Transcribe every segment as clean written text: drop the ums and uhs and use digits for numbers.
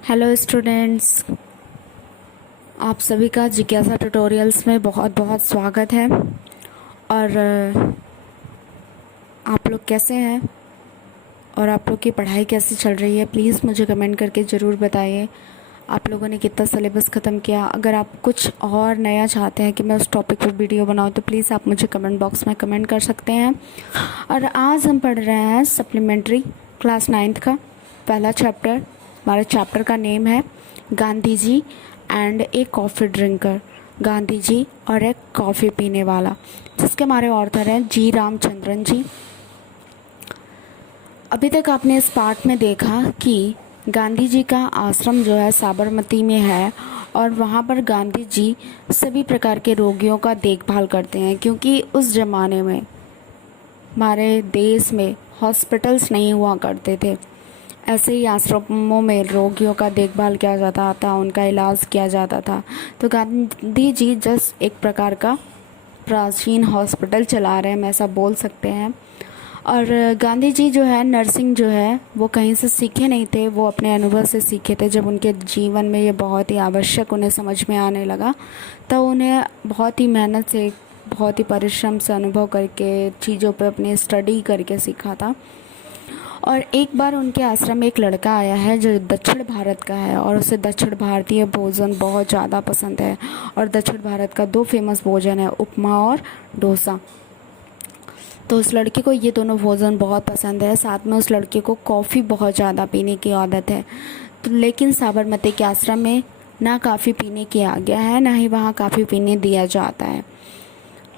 Hello students, आप सभी का जिज्ञासा ट्यूटोरियल्स में बहुत बहुत स्वागत है। और आप लोग कैसे हैं और आप लोग की पढ़ाई कैसी चल रही है, प्लीज़ मुझे कमेंट करके ज़रूर बताइए। आप लोगों ने कितना सिलेबस ख़त्म किया। अगर आप कुछ और नया चाहते हैं कि मैं उस टॉपिक पर वीडियो बनाऊं तो प्लीज़ आप मुझे कमेंट बॉक्स में कमेंट कर सकते हैं। और आज हम पढ़ रहे हैं सप्लीमेंट्री क्लास 9th का पहला चैप्टर। हमारे चैप्टर का नेम है Gandhi ji and a coffee drinker, Gandhi ji और एक कॉफ़ी पीने वाला, जिसके हमारे ऑथर हैं जी रामचंद्रन जी। अभी तक आपने इस पार्ट में देखा कि गांधी जी का आश्रम जो है साबरमती में है और वहाँ पर गांधी जी सभी प्रकार के रोगियों का देखभाल करते हैं, क्योंकि उस ज़माने में हमारे देश में हॉस्पिटल्स नहीं हुआ करते थे। ऐसे ही आश्रमों में रोगियों का देखभाल किया जाता था, उनका इलाज किया जाता था। तो गांधी जी जस्ट एक प्रकार का प्राचीन हॉस्पिटल चला रहे हैं, हम ऐसा बोल सकते हैं। और गांधी जी जो है नर्सिंग जो है वो कहीं से सीखे नहीं थे, वो अपने अनुभव से सीखे थे। जब उनके जीवन में ये बहुत ही आवश्यक उन्हें समझ में आने लगा तो उन्हें बहुत ही मेहनत से, बहुत ही परिश्रम से अनुभव करके चीज़ों पे अपनी स्टडी करके सीखा था। और एक बार उनके आश्रम में एक लड़का आया है जो दक्षिण भारत का है और उसे दक्षिण भारतीय भोजन बहुत ज़्यादा पसंद है। और दक्षिण भारत का दो फेमस भोजन है, उपमा और डोसा। तो उस लड़के को ये दोनों भोजन बहुत पसंद है। साथ में उस लड़के को कॉफ़ी बहुत ज़्यादा पीने की आदत है। तो लेकिन साबरमती के आश्रम में ना काफ़ी पीने की आज्ञा है, ना ही वहाँ काफ़ी पीने दिया जाता है।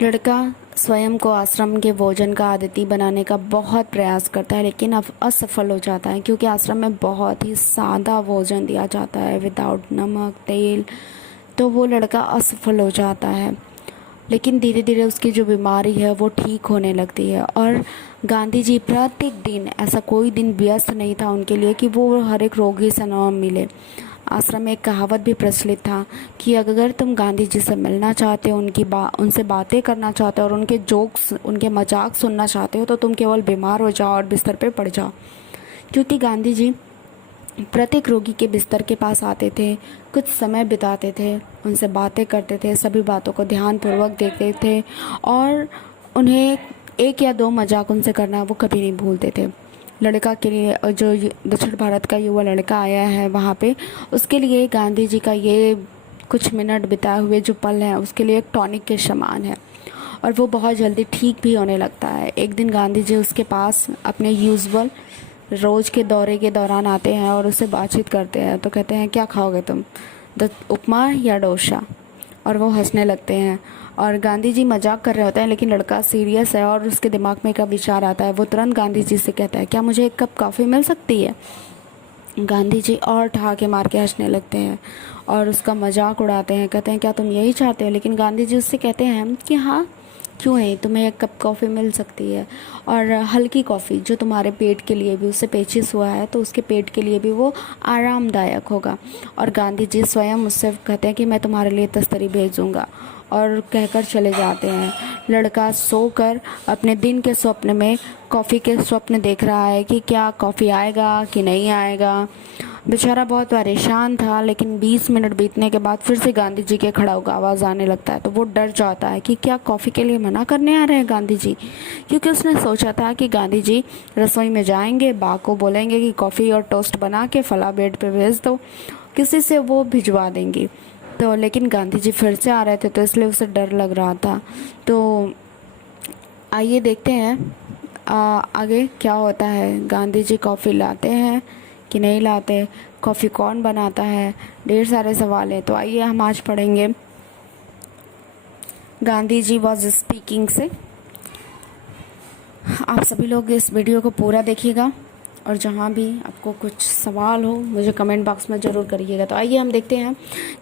लड़का स्वयं को आश्रम के भोजन का आदती बनाने का बहुत प्रयास करता है, लेकिन अब असफल हो जाता है, क्योंकि आश्रम में बहुत ही सादा भोजन दिया जाता है विदाउट नमक तेल। तो वो लड़का असफल हो जाता है। लेकिन धीरे धीरे उसकी जो बीमारी है वो ठीक होने लगती है। और गांधी जी प्रत्येक दिन, ऐसा कोई दिन व्यस्त नहीं था उनके लिए कि वो हर एक रोगी से न मिले। आश्रम में एक कहावत भी प्रचलित था कि अगर तुम गांधी जी से मिलना चाहते हो, उनसे बातें करना चाहते हो और उनके जोक्स, उनके मजाक सुनना चाहते हो, तो तुम केवल बीमार हो जाओ और बिस्तर पे पड़ जाओ। क्योंकि गांधी जी प्रत्येक रोगी के बिस्तर के पास आते थे, कुछ समय बिताते थे, उनसे बातें करते थे, सभी बातों को ध्यानपूर्वक देखते थे और उन्हें एक या दो मजाक उनसे करना वो कभी नहीं भूलते थे। लड़का के लिए, जो दक्षिण भारत का युवा लड़का आया है वहाँ पे, उसके लिए गांधी जी का ये कुछ मिनट बिताए हुए जो पल हैं उसके लिए एक टॉनिक के समान है। और वो बहुत जल्दी ठीक भी होने लगता है। एक दिन गांधी जी उसके पास अपने यूजुअल रोज़ के दौरे के दौरान आते हैं और उससे बातचीत करते हैं। तो कहते हैं, क्या खाओगे तुम, उपमा या डोसा? और वो हंसने लगते हैं। और गांधी जी मजाक कर रहे होते हैं, लेकिन लड़का सीरियस है और उसके दिमाग में एक विचार आता है। वो तुरंत गांधी जी से कहता है, क्या मुझे एक कप कॉफ़ी मिल सकती है? गांधी जी और ठहाके मार के हंसने लगते हैं और उसका मजाक उड़ाते हैं। कहते हैं, क्या तुम यही चाहते हो? लेकिन गांधी जी उससे कहते हैं कि हाँ, क्यों नहीं, तुम्हें एक कप कॉफ़ी मिल सकती है। और हल्की कॉफ़ी जो तुम्हारे पेट के लिए भी, उससे पेचिश हुआ है तो उसके पेट के लिए भी वो आरामदायक होगा। और गांधी जी स्वयं उससे कहते हैं कि मैं तुम्हारे लिए तस्तरी भेज दूँगा, और कहकर चले जाते हैं। लड़का सोकर अपने दिन के स्वप्न में कॉफ़ी के स्वप्न देख रहा है कि क्या कॉफ़ी आएगा कि नहीं आएगा। बेचारा बहुत परेशान था। लेकिन 20 मिनट बीतने के बाद फिर से गांधी जी के खड़ा होकर आवाज़ आने लगता है। तो वो डर जाता है कि क्या कॉफ़ी के लिए मना करने आ रहे हैं गांधी जी, क्योंकि उसने सोचा था कि गांधी जी रसोई में जाएंगे, बा को बोलेंगे कि कॉफ़ी और टोस्ट बना के फला बेड पे भेज दो, किसी से वो भिजवा देंगी। तो लेकिन गांधी जी फिर से आ रहे थे तो इसलिए उसे डर लग रहा था। तो आइए देखते हैं आगे क्या होता है। गांधी जी कॉफ़ी लाते हैं कि नहीं लाते, कॉफ़ी कौन बनाता है, ढेर सारे सवाल हैं। तो आइए हम आज पढ़ेंगे गांधी जी वॉज स्पीकिंग से। आप सभी लोग इस वीडियो को पूरा देखिएगा और जहाँ भी आपको कुछ सवाल हो मुझे कमेंट बॉक्स में ज़रूर करिएगा। तो आइए हम देखते हैं।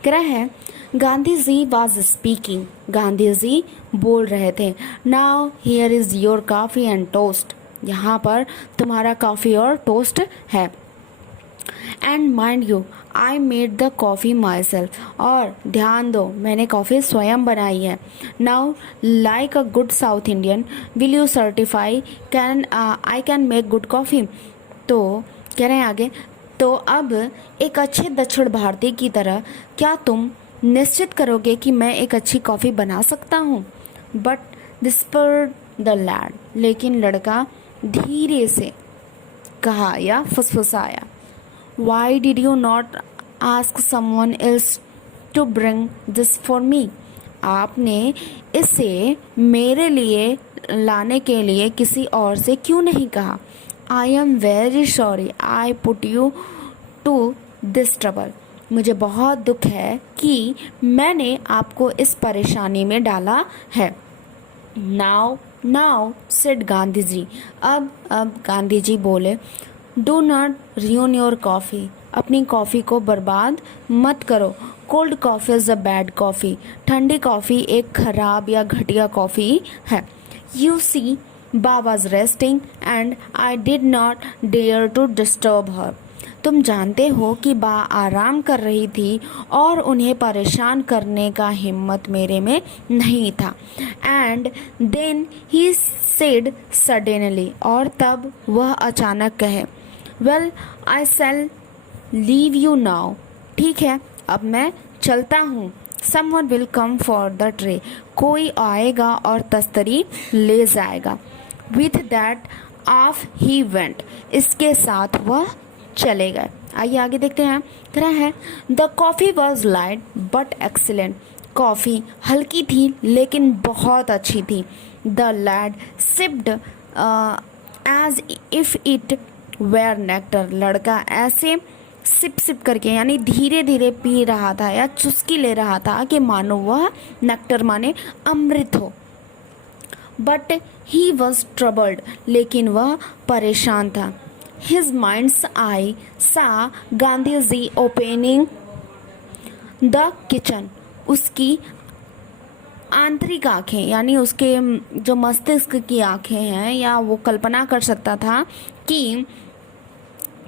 कह रहा है, गांधी जी वॉज स्पीकिंग, गांधी जी बोल रहे थे। Now here is your coffee and toast, यहाँ पर तुम्हारा कॉफ़ी और टोस्ट है। And mind you, I made the coffee my self, और ध्यान दो मैंने कॉफ़ी स्वयं बनाई है। Now like a good south Indian will you certify can I can make good coffee. तो कह रहे हैं आगे, तो अब एक अच्छे दक्षिण भारतीय की तरह क्या तुम निश्चित करोगे कि मैं एक अच्छी कॉफ़ी बना सकता हूँ? बट विस्पर्ड द लैड, लेकिन लड़का धीरे से कहा या फुसफुसाया, why did you not ask someone else to bring this for me? आपने इसे मेरे लिए लाने के लिए किसी और से क्यों नहीं कहा? I am very sorry I put you to this trouble. मुझे बहुत दुख है कि मैंने आपको इस परेशानी में डाला है। Now now said Gandhi ji. अब गांधी जी बोले, do not ruin your coffee. अपनी कॉफ़ी को बर्बाद मत करो। Cold coffee is a bad coffee. ठंडी कॉफ़ी एक खराब या घटिया कॉफ़ी है। You see, Ba was resting and I did not dare to disturb her. तुम जानते हो कि बा आराम कर रही थी और उन्हें परेशान करने का हिम्मत मेरे में नहीं था। And then he said suddenly, और तब वह अचानक कहे, well I shall leave you now. ठीक है, अब मैं चलता हूँ। Someone will come for the tray. कोई आएगा और तस्तरी ले जाएगा। With that off he went. इसके साथ वह चले गए। आइए आगे देखते हैं। कह रहा है, the coffee was light but excellent. Coffee हल्की थी लेकिन बहुत अच्छी थी। The lad sipped as if it were nectar. लड़का ऐसे सिप सिप करके यानी धीरे धीरे पी रहा था या चुस्की ले रहा था कि मानो वह नेक्टर माने अमृत हो। बट ही वॉज ट्रबल्ड, लेकिन वह परेशान था। हिज माइंड्स आई सा Gandhi ji opening the kitchen. उसकी आंतरिक आँखें यानी उसके जो मस्तिष्क की आँखें हैं, या वो कल्पना कर सकता था कि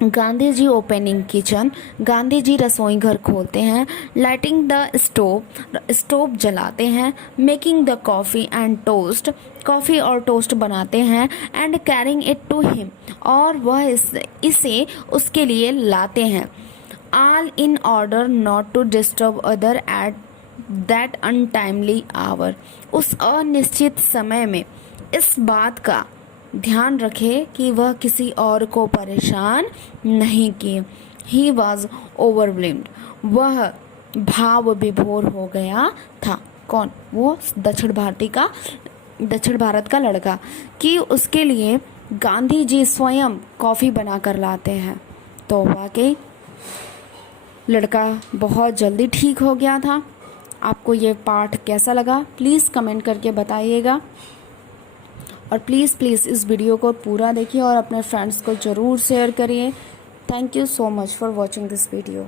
गांधी जी ओपनिंग किचन, गांधी जी रसोई घर खोलते हैं। लाइटिंग द स्टोव जलाते हैं। Making the coffee and toast, coffee और टोस्ट बनाते हैं। And carrying it to him, और वह इसे उसके लिए लाते हैं। All in order not to disturb other at that untimely hour. उस अनिश्चित समय में इस बात का ध्यान रखे कि वह किसी और को परेशान नहीं किए। He was overwhelmed. वह भाव विभोर हो गया था। कौन? वो दक्षिण भारत का लड़का, कि उसके लिए गांधी जी स्वयं कॉफ़ी बना कर लाते हैं। तो वाकई लड़का बहुत जल्दी ठीक हो गया था। आपको ये पाठ कैसा लगा प्लीज़ कमेंट करके बताइएगा, और प्लीज़ इस वीडियो को पूरा देखिए और अपने फ्रेंड्स को ज़रूर शेयर करिए। Thank you so much for watching this video.